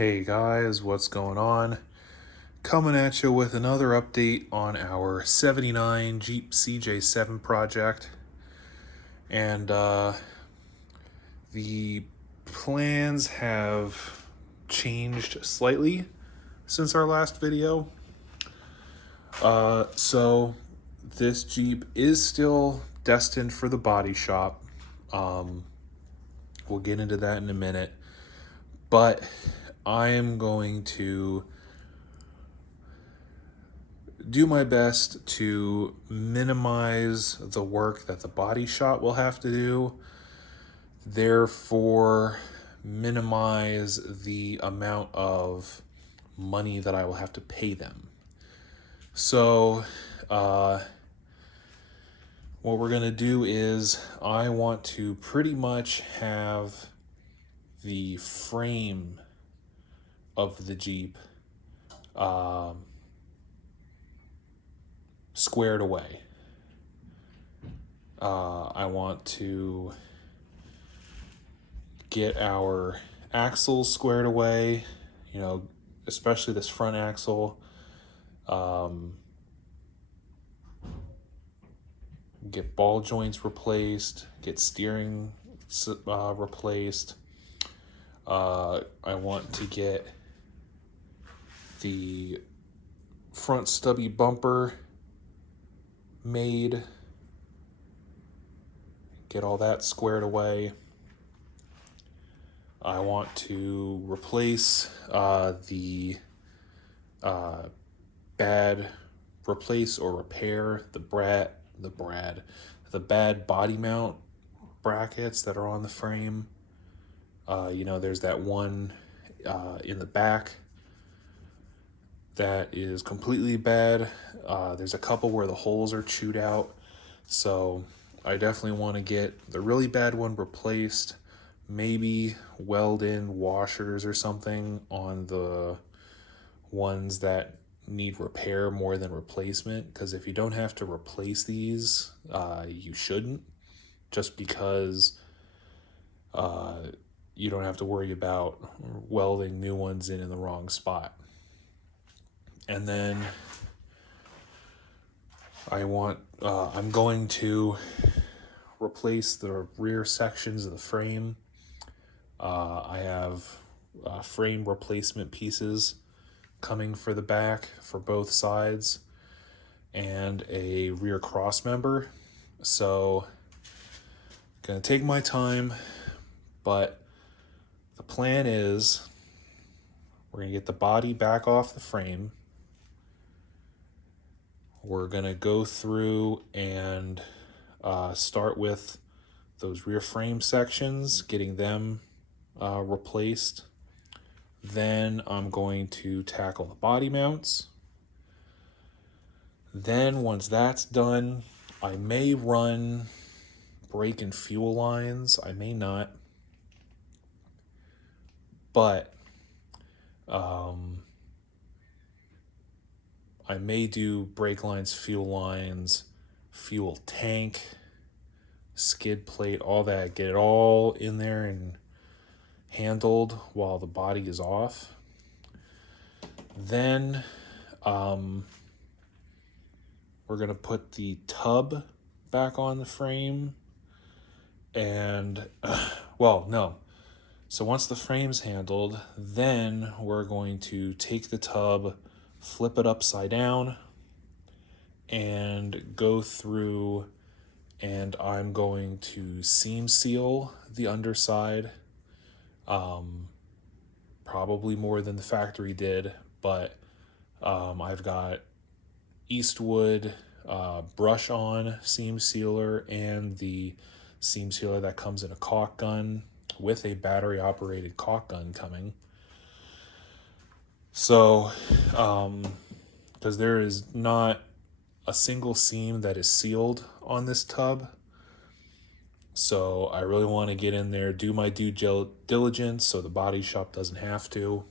Hey guys, what's going on? Coming at you with another update on our 79 Jeep CJ7 project. And the plans have changed slightly since our last video. So this Jeep is still destined for the body shop. We'll get into that in a minute. But I am going to do my best to minimize the work that the body shop will have to do, therefore minimize the amount of money that I will have to pay them. So what we're going to do is I want to pretty much have the frame of the Jeep squared away. I want to get our axles squared away, especially this front axle. Get ball joints replaced, get steering replaced. I want to get the front stubby bumper made, get all that squared away. I want to replace replace or repair the bad body mount brackets that are on the frame. There's that one in the back that is completely bad. There's a couple where the holes are chewed out. So I definitely want to get the really bad one replaced. Maybe weld in washers or something on the ones that need repair more than replacement. Because if you don't have to replace these, you shouldn't. Just because you don't have to worry about welding new ones in the wrong spot. And then I'm going to replace the rear sections of the frame. I have frame replacement pieces coming for the back for both sides and a rear cross member. So gonna take my time, but the plan is we're gonna get the body back off the frame. We're gonna go through and start with those rear frame sections, getting them replaced. Then I'm going to tackle the body mounts. Then once that's done, I may run brake and fuel lines. I may not. But I may do brake lines, fuel tank, skid plate, all that. Get it all in there and handled while the body is off. Then we're going to put the tub back on the frame. And, no. So once the frame's handled, then we're going to take the tub, flip it upside down, and go through, and I'm going to seam seal the underside. Probably more than the factory did, but I've got Eastwood brush on seam sealer and the seam sealer that comes in a caulk gun with a battery operated caulk gun coming. So because there is not a single seam that is sealed on this tub, so I really want to get in there, do my due diligence so the body shop doesn't have to,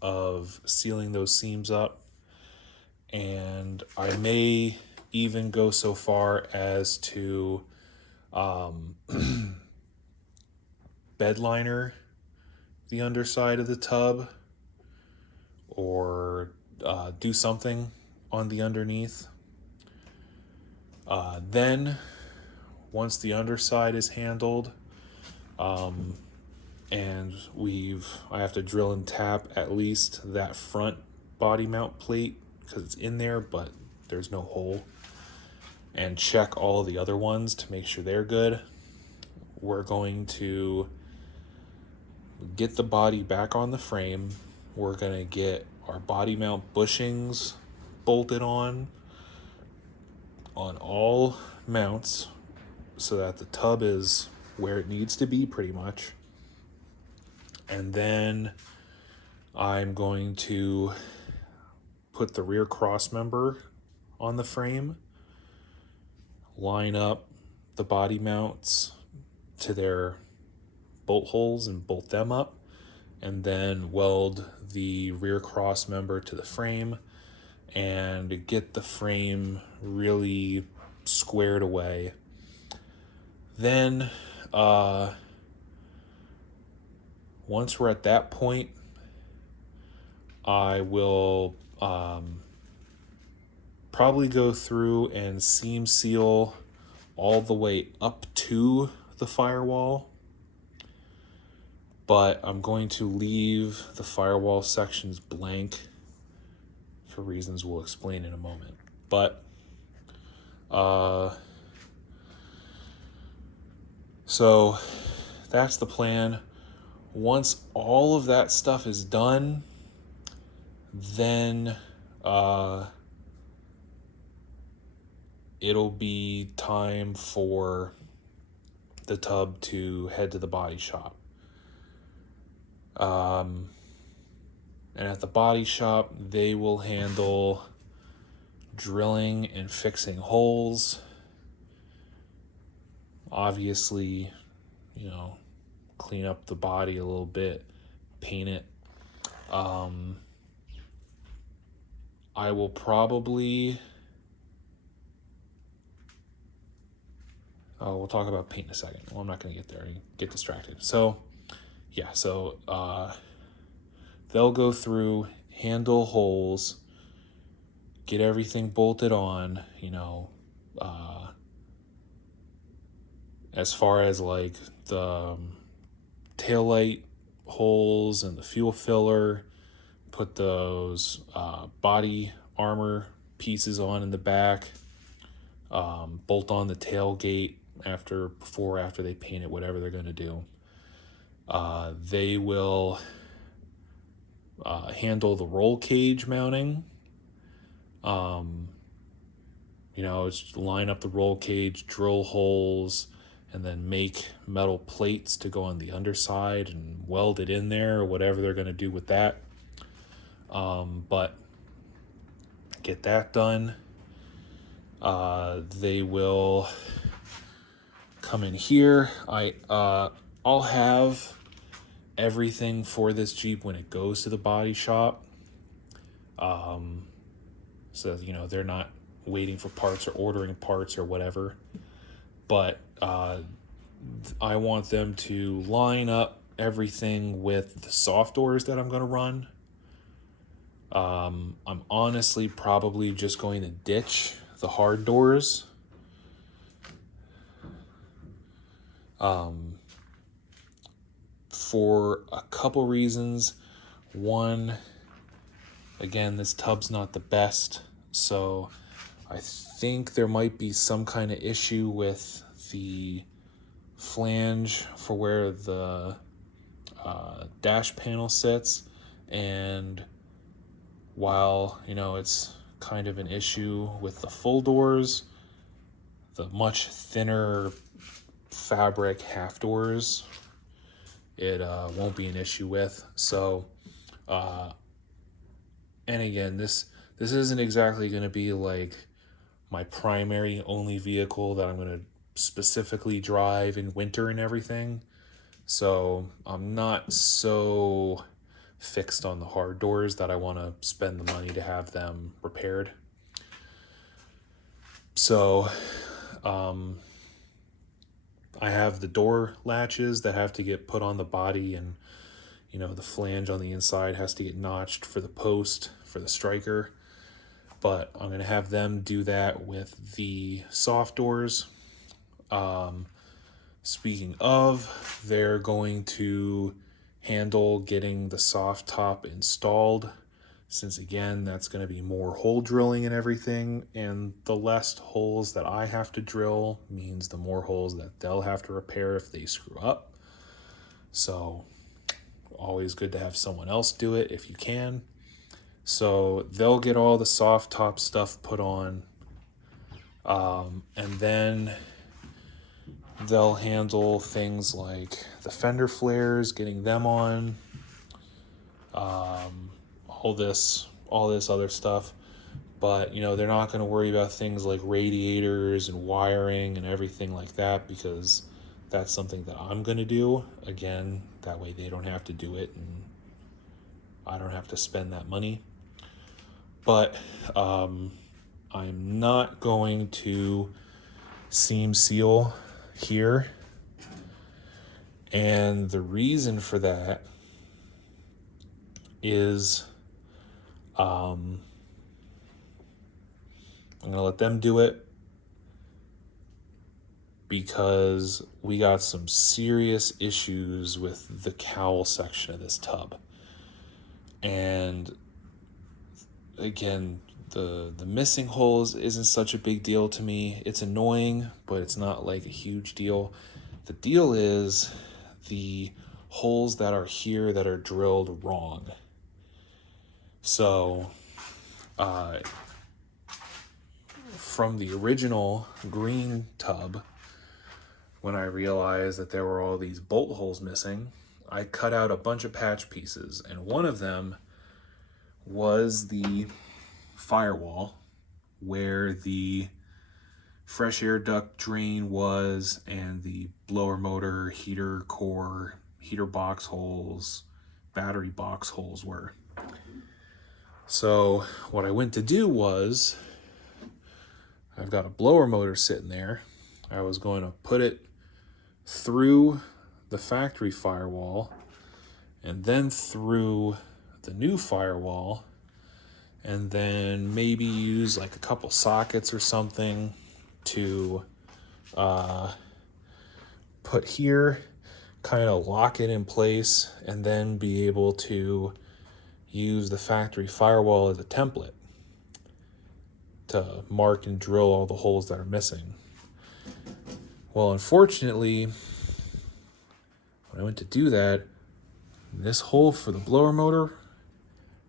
of sealing those seams up. And I may even go so far as to bed liner the underside of the tub or do something on the underneath. Then, once the underside is handled, and I have to drill and tap at least that front body mount plate because it's in there, but there's no hole, and check all of the other ones to make sure they're good. We're going to get the body back on the frame. We're going to get our body mount bushings bolted on all mounts so that the tub is where it needs to be pretty much. And then I'm going to put the rear cross member on the frame, line up the body mounts to their bolt holes and bolt them up, and then weld the rear cross member to the frame and get the frame really squared away. Then once we're at that point, I will probably go through and seam seal all the way up to the firewall, but I'm going to leave the firewall sections blank for reasons we'll explain in a moment. But so that's the plan. Once all of that stuff is done, then it'll be time for the tub to head to the body shop. And at the body shop, they will handle drilling and fixing holes. Obviously, clean up the body a little bit, paint it. I will probably... we'll talk about paint in a second. Well, I'm not going to get there. I get distracted. So, yeah. So, they'll go through, handle holes, get everything bolted on, as far as like the taillight holes and the fuel filler, put those body armor pieces on in the back, bolt on the tailgate after they paint it, whatever they're going to do. They will handle the roll cage mounting. It's line up the roll cage, drill holes, and then make metal plates to go on the underside and weld it in there or whatever they're going to do with that. But get that done. They will come in here. I'll have everything for this Jeep when it goes to the body shop. So, they're not waiting for parts or ordering parts or whatever. But I want them to line up everything with the soft doors that I'm going to run. I'm honestly probably just going to ditch the hard doors. For a couple reasons. One, again, this tub's not the best, so I think there might be some kind of issue with the flange for where the dash panel sits, and while it's kind of an issue with the full doors, the much thinner fabric half doors it won't be an issue with. So and again, this isn't exactly going to be like my primary only vehicle that I'm going to specifically drive in winter and everything. So I'm not so fixed on the hard doors that I want to spend the money to have them repaired. So I have the door latches that have to get put on the body and You know, the flange on the inside has to get notched for the post for the striker. But I'm going to have them do that with the soft doors. Speaking of, they're going to handle getting the soft top installed, since again, that's going to be more hole drilling and everything. And the less holes that I have to drill means the more holes that they'll have to repair if they screw up. So always good to have someone else do it if you can. So they'll get all the soft top stuff put on, and then they'll handle things like the fender flares, getting them on, all this other stuff. But you know, they're not going to worry about things like radiators and wiring and everything like that, because that's something that I'm going to do. Again, that way they don't have to do it and I don't have to spend that money. But I'm not going to seam seal here. And the reason for that is I'm going to let them do it, because we got some serious issues with the cowl section of this tub. And again, the missing holes isn't such a big deal to me. It's annoying, but it's not like a huge deal. The deal is the holes that are here that are drilled wrong. So from the original green tub, when I realized that there were all these bolt holes missing, I cut out a bunch of patch pieces, and one of them was the firewall where the fresh air duct drain was, and the blower motor, heater core, heater box holes, battery box holes were. So what I went to do was, I've got a blower motor sitting there. I was going to put it through the factory firewall and then through the new firewall, and then maybe use like a couple sockets or something to put here, kind of lock it in place, and then be able to use the factory firewall as a template to mark and drill all the holes that are missing. Well, unfortunately, when I went to do that, this hole for the blower motor,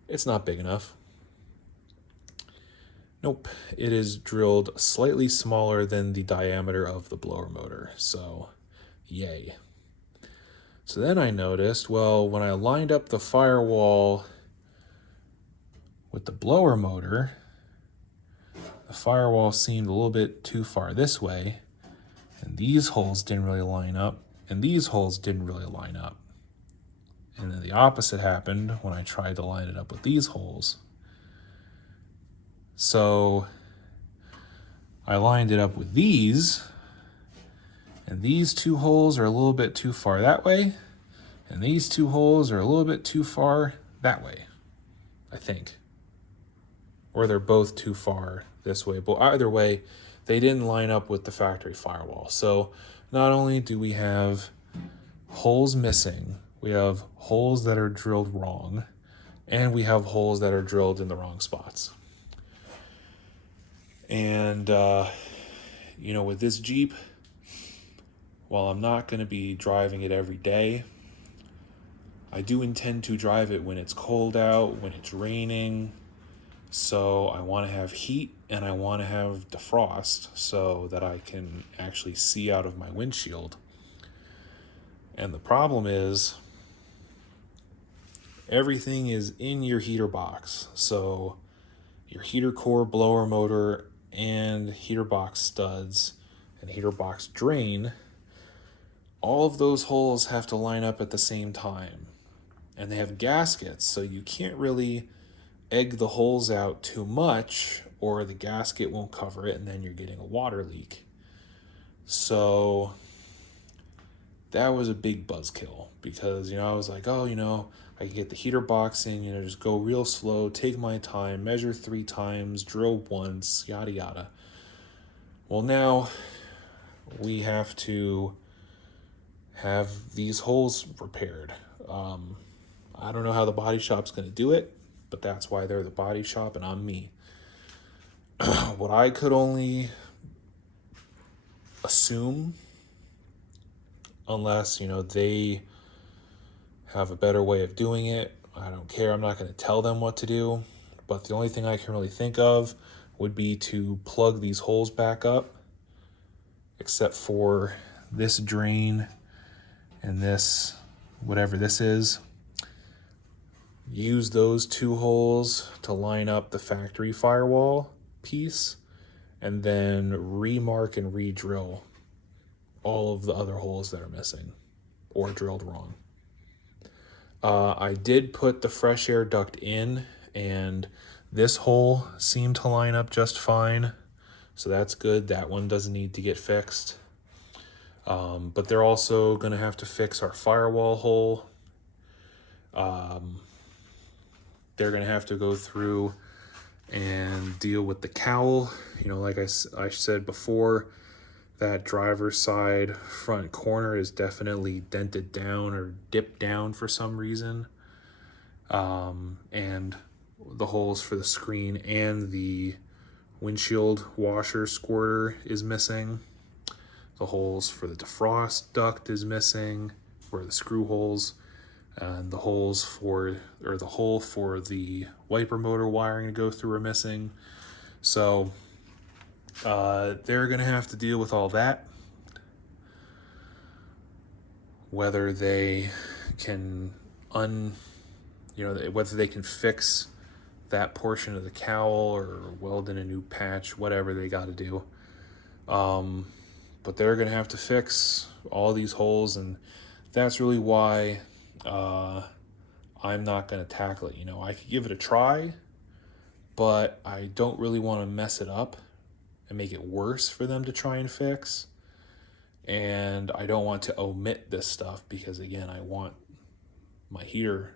it's not big enough. Nope, it is drilled slightly smaller than the diameter of the blower motor, so yay. So then I noticed, well, when I lined up the firewall with the blower motor, the firewall seemed a little bit too far this way, and these holes didn't really line up, and these holes didn't really line up. And then the opposite happened when I tried to line it up with these holes. So I lined it up with these, and these two holes are a little bit too far that way, and these two holes are a little bit too far that way, I think. Or they're both too far this way, but either way, they didn't line up with the factory firewall. So not only do we have holes missing, we have holes that are drilled wrong, and we have holes that are drilled in the wrong spots. And, you know, with this Jeep, while I'm not going to be driving it every day, I do intend to drive it when it's cold out, when it's raining. So I want to have heat and I want to have defrost so that I can actually see out of my windshield. And the problem is, everything is in your heater box. So your heater core, blower motor, and heater box studs and heater box drain, all of those holes have to line up at the same time. And they have gaskets, so you can't really egg the holes out too much or the gasket won't cover it and then you're getting a water leak. So that was a big buzzkill because, I was like, oh, I can get the heater box in, just go real slow, take my time, measure 3 times, drill once, yada yada. Well, now we have to have these holes repaired. I don't know how the body shop's going to do it, but that's why they're the body shop and I'm me. What I could only assume, unless, they have a better way of doing it, I don't care. I'm not going to tell them what to do. But the only thing I can really think of would be to plug these holes back up, except for this drain and this, whatever this is. Use those 2 holes to line up the factory firewall piece, and then remark and re-drill all of the other holes that are missing or drilled wrong. I did put the fresh air duct in, and this hole seemed to line up just fine, so that's good. That one doesn't need to get fixed. But they're also going to have to fix our firewall hole. They're going to have to go through and deal with the cowl. Like I said before, that driver's side front corner is definitely dented down or dipped down for some reason. And the holes for the screen and the windshield washer squirter is missing. The holes for the defrost duct is missing, where the screw holes, and the hole for the wiper motor wiring to go through are missing. So they're gonna have to deal with all that. Whether they can whether they can fix that portion of the cowl or weld in a new patch, whatever they got to do. But they're gonna have to fix all these holes, and that's really why I'm not gonna tackle it. I could give it a try, but I don't really want to mess it up and make it worse for them to try and fix. And I don't want to omit this stuff because, again, I want my heater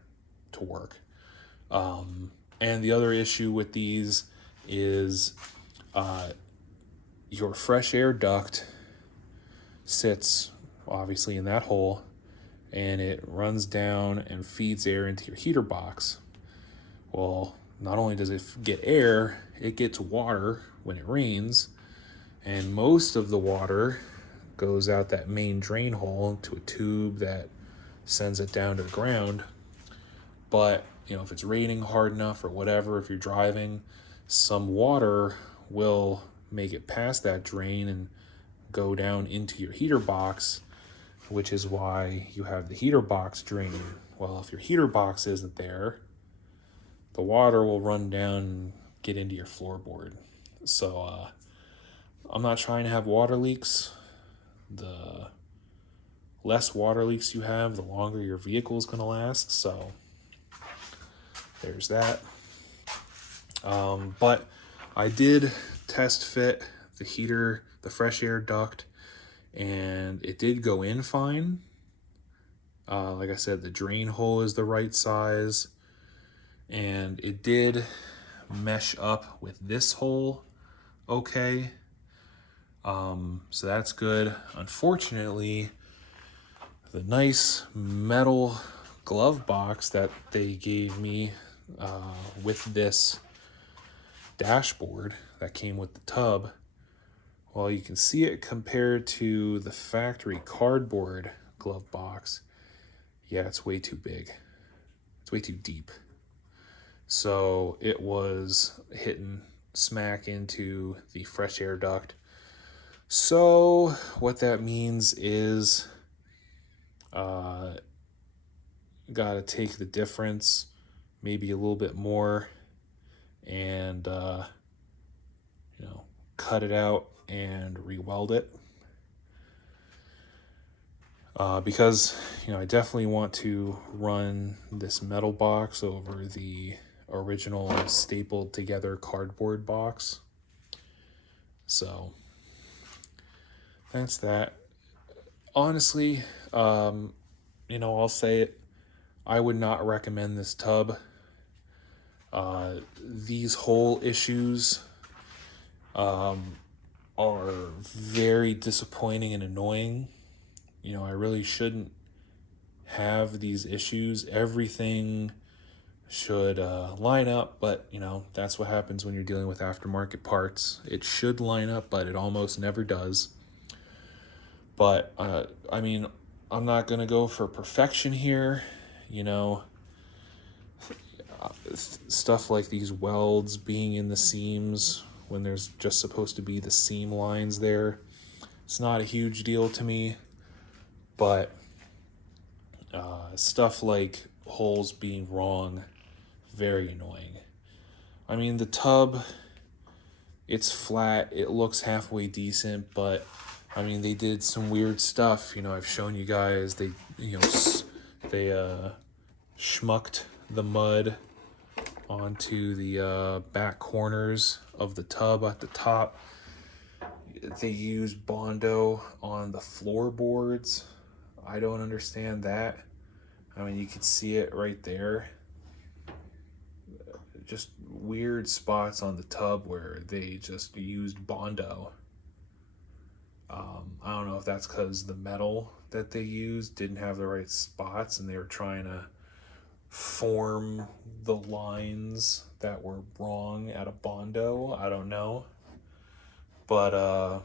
to work. And the other issue with these is your fresh air duct sits obviously in that hole, and it runs down and feeds air into your heater box. Well, not only does it get air, it gets water when it rains, and most of the water goes out that main drain hole into a tube that sends it down to the ground. But if it's raining hard enough or whatever, if you're driving, some water will make it past that drain and go down into your heater box, which is why you have the heater box drain. Well, if your heater box isn't there, the water will run down and get into your floorboard. So I'm not trying to have water leaks. The less water leaks you have, the longer your vehicle is going to last. So there's that. But I did test fit the heater, the fresh air duct, and it did go in fine. Like I said, the drain hole is the right size, and it did mesh up with this hole okay. So that's good. Unfortunately, the nice metal glove box that they gave me with this dashboard that came with the tub, well, you can see it compared to the factory cardboard glove box. Yeah, it's way too big. It's way too deep. So it was hitting smack into the fresh air duct. So what that means is gotta take the difference, maybe a little bit more, and cut it out and re-weld it. Because I definitely want to run this metal box over the original stapled together cardboard box. So that's that. honestly, you know, I'll say it. I would not recommend this tub. These hole issues are very disappointing and annoying. You know, I really shouldn't have these issues. Everything should line up, but you know, that's what happens when you're dealing with aftermarket parts. It should line up, but it almost never does. But I mean, I'm not gonna go for perfection here. You know, stuff like these welds being in the seams when there's just supposed to be the seam lines there, it's not a huge deal to me. But stuff like holes being wrong, very annoying. I mean, the tub, it's flat, it looks halfway decent, but I mean, they did some weird stuff. You know, I've shown you guys, they, you know, they schmucked the mud onto the back corners of the tub at the top. They used Bondo on the floorboards. I don't understand that. I mean, you could see it right there. Just weird spots on the tub where they just used Bondo. I don't know if that's because the metal that they used didn't have the right spots and they were trying to form the lines that were wrong at a Bondo. I don't know. But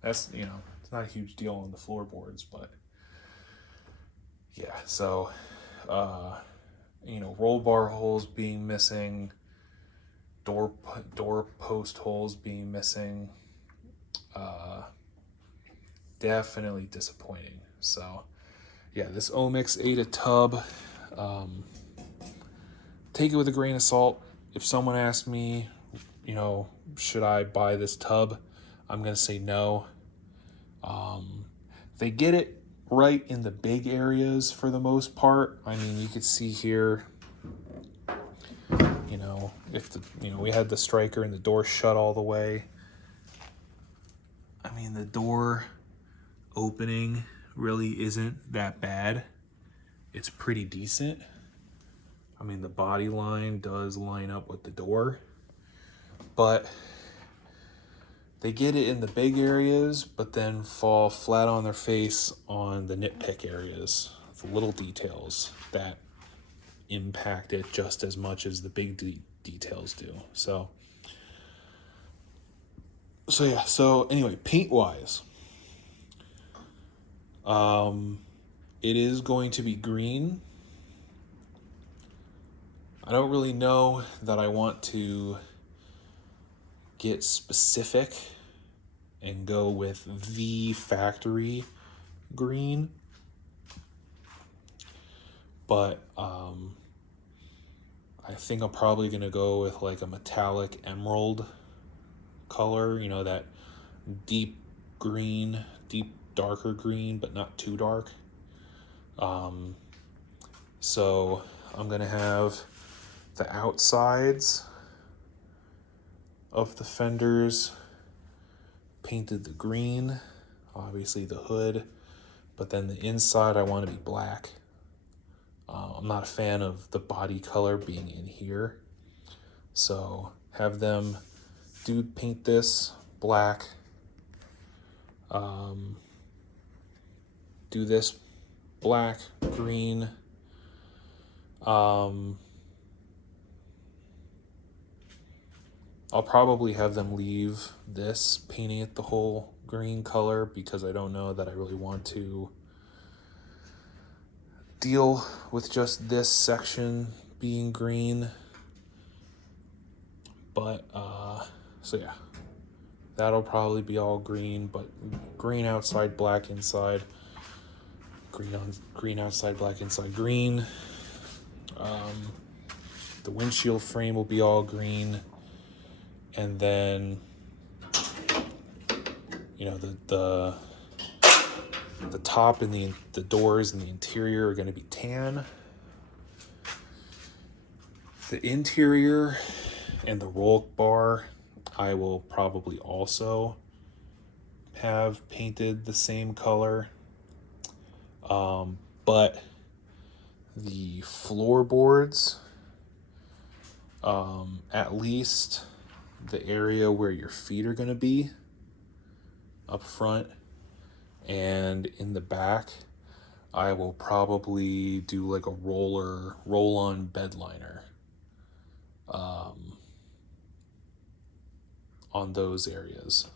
that's, you know, it's not a huge deal on the floorboards, but yeah, so you know, roll bar holes being missing, door post holes being missing, definitely disappointing. So yeah, this Omix ate a tub. Take it with a grain of salt. If someone asked me, you know, should I buy this tub, I'm gonna say no. They get it right in the big areas for the most part. I mean, you could see here, you know, if the, you know, we had the striker and the door shut all the way. I mean, the door opening really isn't that bad. It's pretty decent. I mean, the body line does line up with the door, but they get it in the big areas, but then fall flat on their face on the nitpick areas, the little details that impact it just as much as the big details do. So yeah. So anyway, paint wise, it is going to be green. I don't really know that I want to get specific and go with the factory green, but I think I'm probably gonna go with like a metallic emerald color, you know, that deep green, deep darker green, but not too dark. So I'm gonna have the outsides of the fenders painted the green, obviously the hood, but then the inside I want to be black. I'm not a fan of the body color being in here, so have them paint this black, do this black, green, I'll probably have them leave this, painting it the whole green color, because I don't know that I really want to deal with just this section being green. But so yeah, that'll probably be all green, but green outside, black inside. Green outside, black inside, green. The windshield frame will be all green, and then, you know, the top and the doors and the interior are going to be tan. The interior and the roll bar I will probably also have painted the same color. But the floorboards, at least the area where your feet are going to be up front and in the back, I will probably do like a roll-on bed liner on those areas.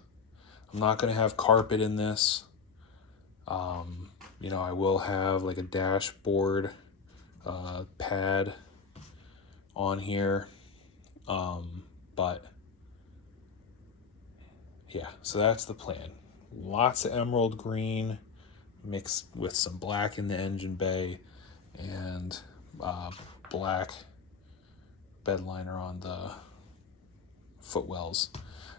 I'm not going to have carpet in this. You know, I will have like a dashboard pad on here. But yeah, so that's the plan. Lots of emerald green mixed with some black in the engine bay and black bed liner on the footwells.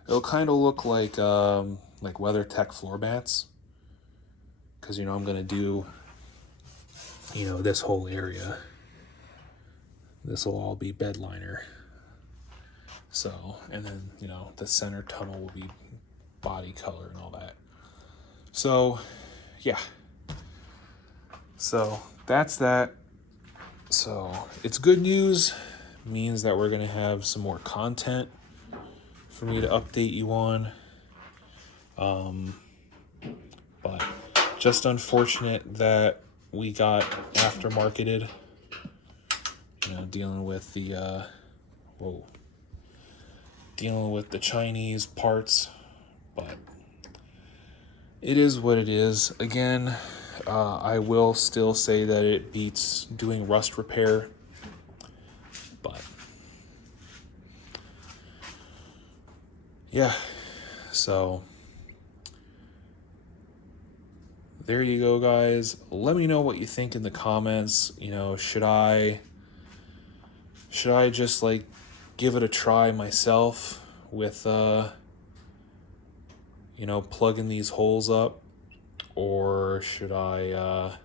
It'll kind of look like WeatherTech floor mats, because, you know, I'm going to do, you know, this whole area. This will all be bed liner. So, and then, you know, the center tunnel will be body color and all that. So, yeah. So, that's that. So, it's good news. Means that we're going to have some more content for me to update you on. But just unfortunate that we got aftermarketed. You know, dealing with the Chinese parts, but it is what it is. Again, I will still say that it beats doing rust repair, but yeah, so there you go, guys. Let me know what you think in the comments. You know, should I just like give it a try myself with you know, plugging these holes up, or should I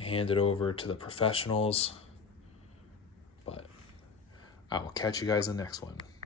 hand it over to the professionals? But I will catch you guys in the next one.